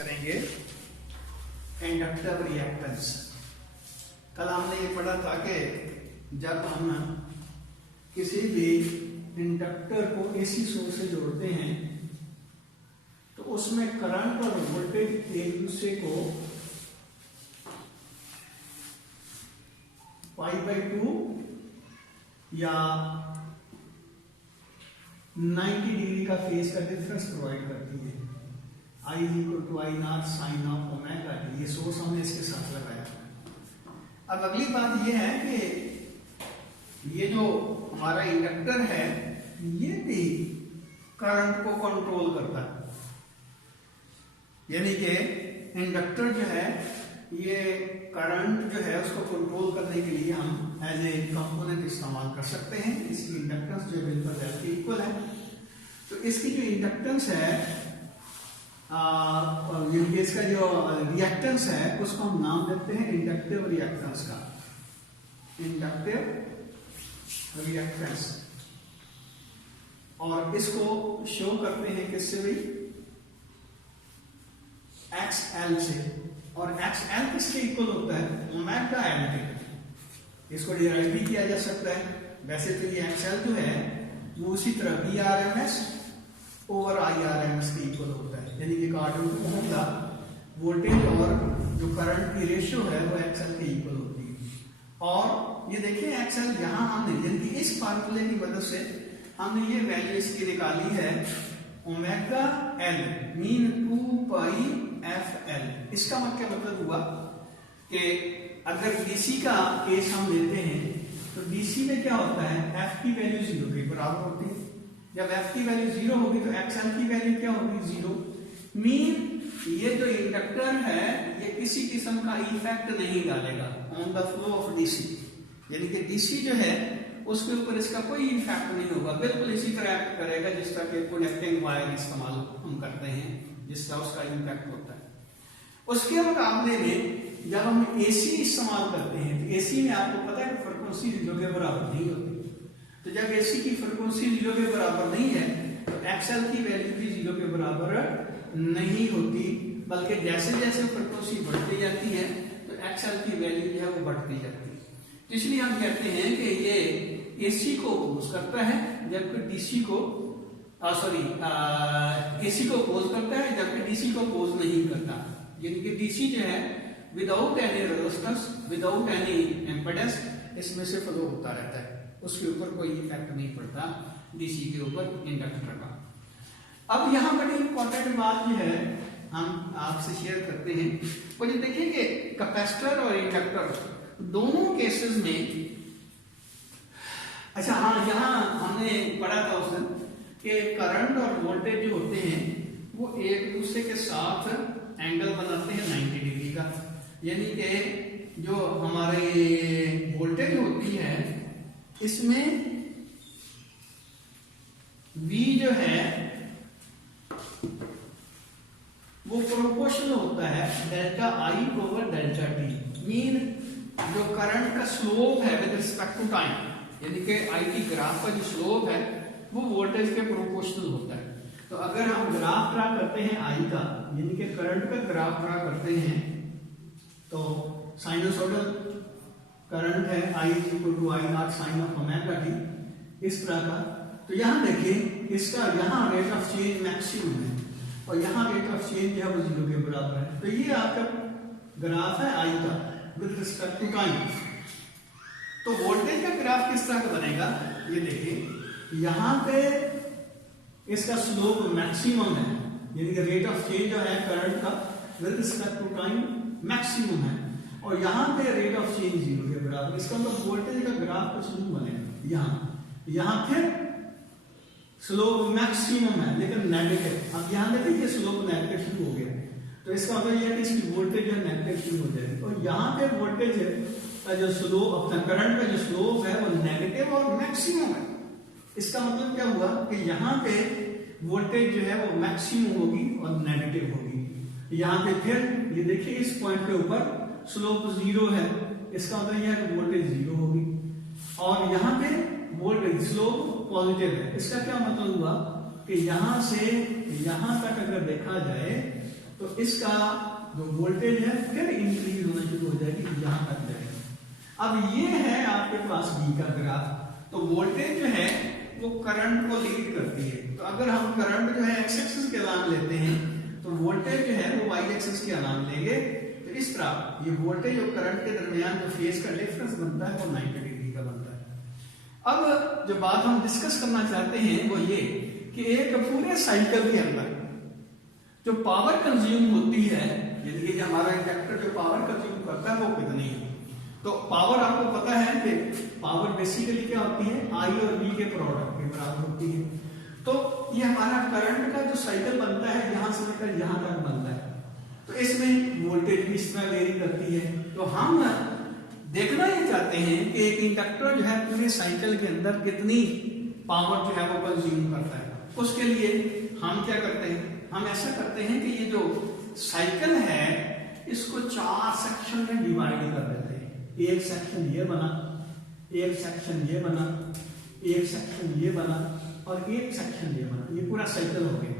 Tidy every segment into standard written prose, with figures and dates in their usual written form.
करेंगे inductive reactance. कल हमने ये पढ़ा था कि जब हम किसी भी इंडक्टर को एसी सोर्स से जोड़ते हैं तो उसमें करंट और वोल्टेज एक दूसरे को π/2 या 90 डिग्री का फेज का डिफरेंस प्रोवाइड करती है। I = I0 sin of omega T. ये सोर्स हमने इसके साथ लगाया। अब अगली बात ये है कि ये जो हमारा इंडक्टर है ये भी करंट को कंट्रोल करता है, यानी कि इंडक्टर जो है ये करंट जो है उसको कंट्रोल करने के लिए हम एज ए कंपोनेंट इस्तेमाल कर सकते हैं। इसकी इंडक्टेंस जो बिल्कुल इसके इक्वल है। तो इसकी जो इंडक्टेंस है इसका जो रिएक्टेंस है उसको हम नाम देते हैं इंडक्टिव रिएक्टेंस का, इंडक्टिव रिएक्टेंस। और इसको शो करते हैं किससे भी, XL से। और XL किसके इक्वल होता है, ओमेगा L के। इसको डिराइव भी किया जा सकता है। वैसे तो ये XL जो है वो उसी तरह VRMS ओवर IRMS के इक्वल होता है, यानी कि कार्बन का वोल्टेज और जो करंट की रेशियो है वो XL के इक्वल होती है। और ये देखिए XL यहाँ हमने यानी कि इस फार्मूले की मदद से हमने ये वैल्यू इसकी निकाली है ओमेगा L मीन 2πfL। इसका मतलब हुआ कि अगर DC का केस हम लेते हैं तो DC में क्या होता है, F की वैल्यू 0 के बराबर होती है। जब F की वैल्यू 0 होगी तो XL की वैल्यू क्या होगी, 0। मीन ये जो इंडक्टर है ये किसी किस्म का इफेक्ट नहीं डालेगा on the flow of DC, यानी कि DC जो है उसके ऊपर इसका कोई इफेक्ट नहीं होगा, बिल्कुल इसी तरह एक्ट करेगा जिस तरह के कनेक्टिंग वायर इस्तेमाल हम करते हैं, जिस तरह उसका इम्पैक्ट होता है। उसके मुकाबले में जब हम AC इस्तेमाल करते हैं तो AC में आपको पता है कि फ्रीक्वेंसी 0 के बराबर नहीं होती। तो जब AC की फ्रीक्वेंसी 0 के बराबर नहीं है तो XL की वैल्यू भी 0 के बराबर नहीं होती, बल्कि जैसे जैसे फ्रीक्वेंसी बढ़ती जाती है तो XL की वैल्यू जो है वो बढ़ती जाती है। तो इसलिए हम कहते हैं कि ये AC को अपोज करता है जबकि DC को AC को अपोज करता है जबकि DC को अपोज नहीं करता। यानी कि DC जो है without any resistance, without any impedance इसमें से फ्लो होता रहता है, उसके ऊपर कोई इफेक्ट नहीं पड़ता DC के ऊपर इंडक्टर का। अब यहाँ बड़ी इंपॉर्टेंट बात जो है हम आपसे शेयर करते हैं वो ये देखिए कि कैपेसिटर और इंडक्टर दोनों केसेस में, अच्छा हाँ यहाँ हमने पढ़ा था उस दिन कि करंट और वोल्टेज जो होते हैं वो एक दूसरे के साथ एंगल बनाते हैं 90 डिग्री का। यानी कि जो हमारे वोल्टेज होती है इसमें V जो है वो प्रोपोर्शनल होता है delta I over delta T। Mean जो करंट का स्लोप है विद रिस्पेक्ट टू टाइम, यानी कि I की ग्राफ का जो स्लोप है वो वोल्टेज के प्रोपोर्शनल होता है। तो अगर हम ग्राफ ड्रा करते हैं I का, यानी कि करंट का ग्राफ ड्रा करते हैं तो साइनसोइडल करंट है I = I0 sin of omega T, इस तरह का। तो यहाँ देखिए इसका यहाँ रेट ऑफ चेंज मैक्सिमम है और यहाँ रेट ऑफ चेंज जो है वो 0 के बराबर है। तो ये आपका ग्राफ है I का विद रिस्पेक्ट टू टाइम। तो वोल्टेज का ग्राफ किस तरह का बनेगा, ये देखिए यहाँ पे इसका स्लोप मैक्सिमम है, यानी कि रेट ऑफ चेंज जो है करंट का with respect to time maximum है, और यहाँ पे रेट ऑफ चेंज 0 के बराबर। इसका मतलब वोल्टेज का ग्राफ कुछ नहीं बनेगा। यहाँ फिर स्लोप मैक्सिमम है लेकिन नेगेटिव। अब यहाँ देखिए स्लोप नेगेटिव शुरू हो गया, तो इसका मतलब यह है कि इसकी वोल्टेज जो नेगेटिव शुरू हो जाएगी। और यहाँ पे वोल्टेज का जो स्लोप अपना करंट का जो स्लोप है वो नेगेटिव और मैक्सिमम है। इसका मतलब क्या हुआ कि यहाँ पे वोल्टेज जो है वो मैक्सिमम होगी और नेगेटिव होगी। यहाँ पे फिर ये देखिए इस पॉइंट के ऊपर स्लोप 0 है, इसका मतलब यह है कि वोल्टेज 0 होगी, और यहाँ पे वोल्टेज स्लोप पॉजिटिव है। इसका क्या मतलब हुआ कि यहां से यहां तक अगर देखा जाए तो इसका जो वोल्टेज है फिर इंक्रीज होना शुरू हो जाएगी, यहां तक जाएगा। अब ये है आपके पास बी का ग्राफ। तो वोल्टेज जो है वो करंट को लीड करती है। तो अगर हम करंट जो है एक्स एक्सिस के अलाम लेते हैं तो वोल्टेज जो है वो वाई एक्सिस के अलाम लेंगे। तो इस तरह ये वोल्टेज और करंट के दरमियान जो फेज का डिफरेंस बनता है वो 90 डिग्री का बनता है। अब जो बात हम डिस्कस करना चाहते हैं वो ये कि एक पूरे साइकिल के अंदर जो पावर कंज्यूम होती है, यानी कि हमारा इंडक्टर जो पावर कंज्यूम करता है वो कितनी है। तो पावर आपको पता है कि पावर बेसिकली क्या होती है, आई और बी के प्रोडक्ट के बराबर होती है। तो ये हमारा करंट का जो साइकिल बनता है यहां से लेकर यहां तक बनता है। तो इसमें वोल्टेज भी इस तरह वेरी करती है। तो हम देखना ये चाहते हैं कि एक इंडक्टर जो है पूरे साइकिल के अंदर कितनी पावर जो है वो कंज्यूम करता है। उसके लिए हम क्या करते हैं, हम ऐसा करते हैं कि ये जो साइकिल है इसको 4 सेक्शन में डिवाइड कर देते हैं। एक सेक्शन ये बना, एक सेक्शन ये बना, एक सेक्शन ये बना और एक सेक्शन ये बना। ये पूरा साइकिल हो गया।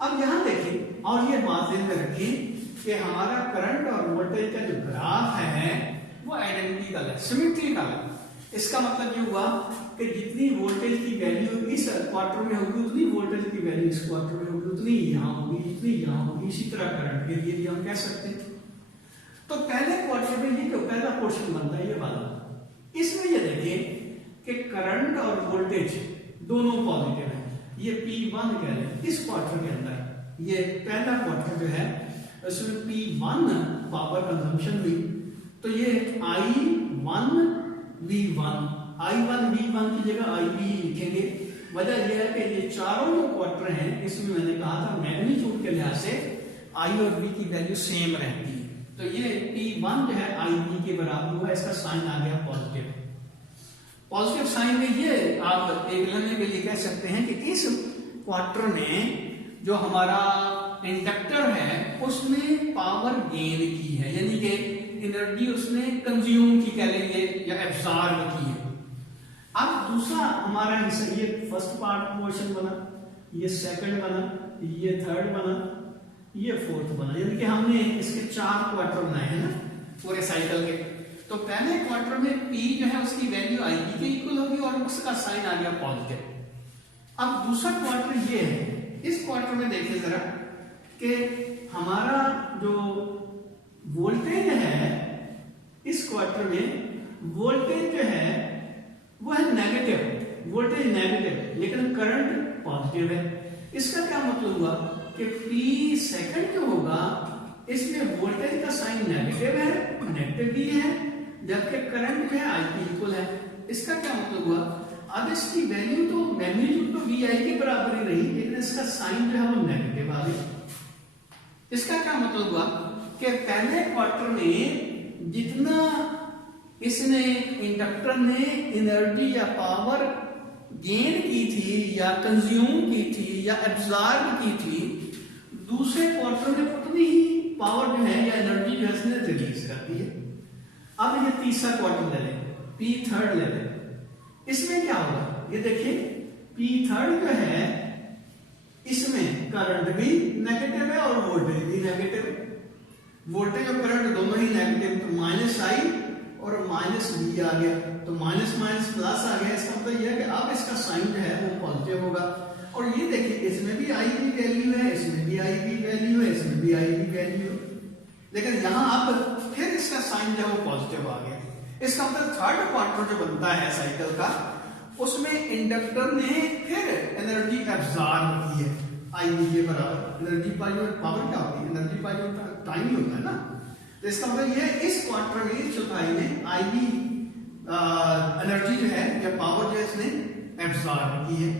अब यहां देखें और ये बात ध्यान में रखें कि हमारा करंट और वोल्टेज का जो ग्राफ है वो आइडेंटिकल है, सिमेट्रिकल है। इसका मतलब ये हुआ कि जितनी वोल्टेज की वैल्यू इस क्वार्टर में होगी उतनी वोल्टेज की वैल्यू इस क्वार्टर में होगी, उतनी यहां होगी, जितनी यहां होगी। इसी तरह करंट के लिए भी हम कह सकते हैं। तो पहले क्वार्टर में ये जो पहला पोर्शन बनता है ये वाला, इसमें ये देखें कि करंट और वोल्टेज दोनों पॉजिटिव है। ये P1 कह रहे हैं इस क्वार्टर के अंदर। ये पहला क्वार्टर जो है उसमें P1 पावर कंजम्पशन हुई। तो ये I1 V1, I1 V1 की जगह IB लिखेंगे। वजह यह है कि ये चारों जो क्वार्टर हैं इसमें मैंने कहा था मैग्नीट्यूड के लिहाज से I और B की वैल्यू सेम रहती है। तो ये P1 जो है IB के बराबर हुआ, इसका साइन आ गया पॉजिटिव। पॉजिटिव साइन में ये आप एक लेने के लिए कह सकते हैं कि इस क्वार्टर में जो हमारा इंडक्टर है उसने पावर गेन की है, यानी कि एनर्जी उसने कंज्यूम की कह लेंगे या एब्जॉर्ब की है। अब दूसरा हमारा हिस्सा, ये फर्स्ट पार्ट पोर्शन बना, ये सेकंड बना, ये थर्ड बना, ये फोर्थ बना, यानी कि हमने इसके 4 क्वार्टर बनाए हैं ना पूरे साइकिल के। तो पहले क्वार्टर में P जो है उसकी वैल्यू IB के इक्वल होगी और उसका साइन आ गया पॉजिटिव। अब दूसरा क्वार्टर ये है, इस क्वार्टर में देखिए जरा कि हमारा जो वोल्टेज है इस क्वार्टर में वोल्टेज जो है वो है नेगेटिव, वोल्टेज नेगेटिव लेकिन करंट पॉजिटिव है। इसका क्या मतलब हुआ कि P सेकंड जो होगा इसमें वोल्टेज का साइन नेगेटिव है, नेगेटिव भी है, जबकि करंट जो है IB इक्वल है। इसका क्या मतलब हुआ, अब इसकी वैल्यू तो मैग्नीट्यूड तो VI के बराबर ही रही लेकिन इसका साइन जो है वो नेगेटिव आ गया। इसका क्या मतलब हुआ कि पहले क्वार्टर में जितना इसने इंडक्टर ने एनर्जी या पावर गेन की थी या कंज्यूम की थी या एब्जॉर्ब की थी, दूसरे क्वार्टर में उतनी ही पावर जो है या एनर्जी जो है इसने रिलीज कर दी है। अब ये तीसरा क्वार्टर ले लें, P3 ले लें। इसमें क्या होगा, ये देखिए P3 जो है इसमें करंट भी नेगेटिव है और वोल्टेज भी नेगेटिव है। वोल्टेज और करंट दोनों ही नेगेटिव, तो -I और -V आ गया, तो माइनस माइनस प्लस आ गया। इसका मतलब यह है कि अब इसका साइन जो है वो पॉजिटिव होगा। और ये देखिए इसमें भी I की वैल्यू है, इसमें भी I की वैल्यू है, इसमें भी I की वैल्यू है, लेकिन यहाँ अब फिर इसका साइन जो है वो पॉजिटिव आ गया। इसका मतलब थर्ड क्वार्टर जो बनता है साइकिल का उसमें इंडक्टर ने फिर एनर्जी एब्जॉर्ब की है IB के बराबर। एनर्जी पावर क्या होती है, एनर्जी पावर टाइम ही होता है ना। तो इसका मतलब यह इस क्वार्टर में इस चौथाई में IB एनर्जी जो है या पावर जो है इसने एब्जॉर्ब की है।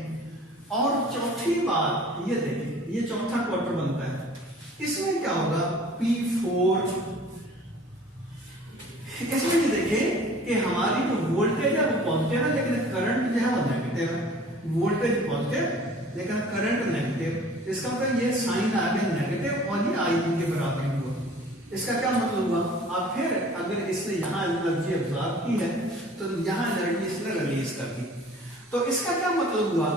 और चौथी बात ये देखिए, ये चौथा क्वार्टर बनता है, इसमें क्या होगा P4। इसमें ये देखिए कि हमारी जो वोल्टेज है वो पॉजिटिव है लेकिन करंट जो है वो नेगेटिव है। वोल्टेज पॉजिटिव लेकिन करंट नेगेटिव। इसका मतलब ये साइन आ गया नेगेटिव और ये IB के बराबर हुआ। इसका क्या मतलब हुआ, अब फिर अगर इसने यहाँ एनर्जी एब्जॉर्ब की है तो यहाँ एनर्जी इसने रिलीज कर दी। तो इसका क्या मतलब हुआ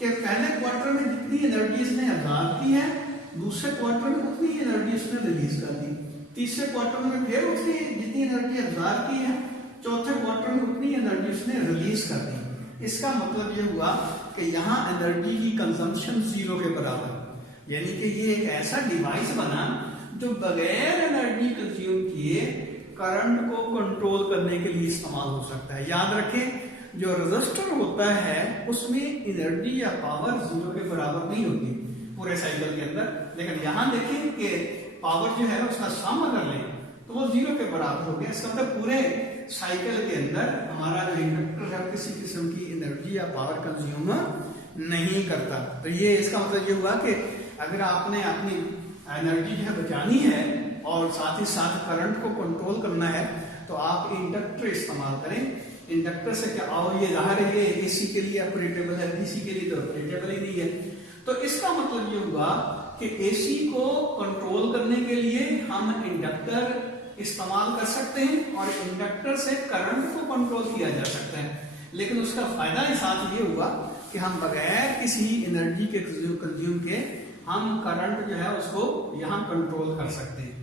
कि पहले क्वार्टर में जितनी एनर्जी इसने एब्जॉर्ब की है दूसरे क्वार्टर में उतनी ही एनर्जी उसने रिलीज कर दी, तीसरे क्वार्टर में फिर उसने जितनी एनर्जी एब्जॉर्ब की है, चौथे क्वार्टर में उतनी एनर्जी उसने रिलीज कर दी। इसका मतलब ये हुआ कि यहाँ एनर्जी की कंजम्पशन जीरो के बराबर, यानी कि ये एक ऐसा डिवाइस बना जो बगैर एनर्जी कंज्यूम किए करंट को कंट्रोल करने के लिए इस्तेमाल हो सकता है। याद रखें, जो रजिस्टर होता है उसमें एनर्जी या पावर जीरो के बराबर नहीं होती पूरे साइकिल के अंदर, लेकिन यहाँ देखें कि पावर जो है उसका सम अगर लें तो वो जीरो के बराबर हो गया। इसका मतलब पूरे साइकिल के अंदर हमारा जो इंडक्टर है किसी किस्म की एनर्जी या पावर कंज्यूम नहीं करता। तो ये इसका मतलब ये हुआ कि अगर आपने अपनी एनर्जी जो है बचानी है और साथ ही साथ करंट को कंट्रोल करना है तो आप इंडक्टर इस्तेमाल करें। इंडक्टर से क्या, और ये जाहिर है ये एसी के लिए ऑपरेटेबल है, डीसी के लिए तो ऑपरेटेबल ही नहीं है। तो इसका मतलब ये हुआ कि एसी को कंट्रोल करने के लिए हम इंडक्टर इस्तेमाल कर सकते हैं और इंडक्टर से करंट को कंट्रोल किया जा सकता है। लेकिन उसका फायदा के साथ ये हुआ कि हम बगैर किसी एनर्जी के कंज्यूम के हम करंट जो है उसको यहाँ कंट्रोल कर सकते हैं।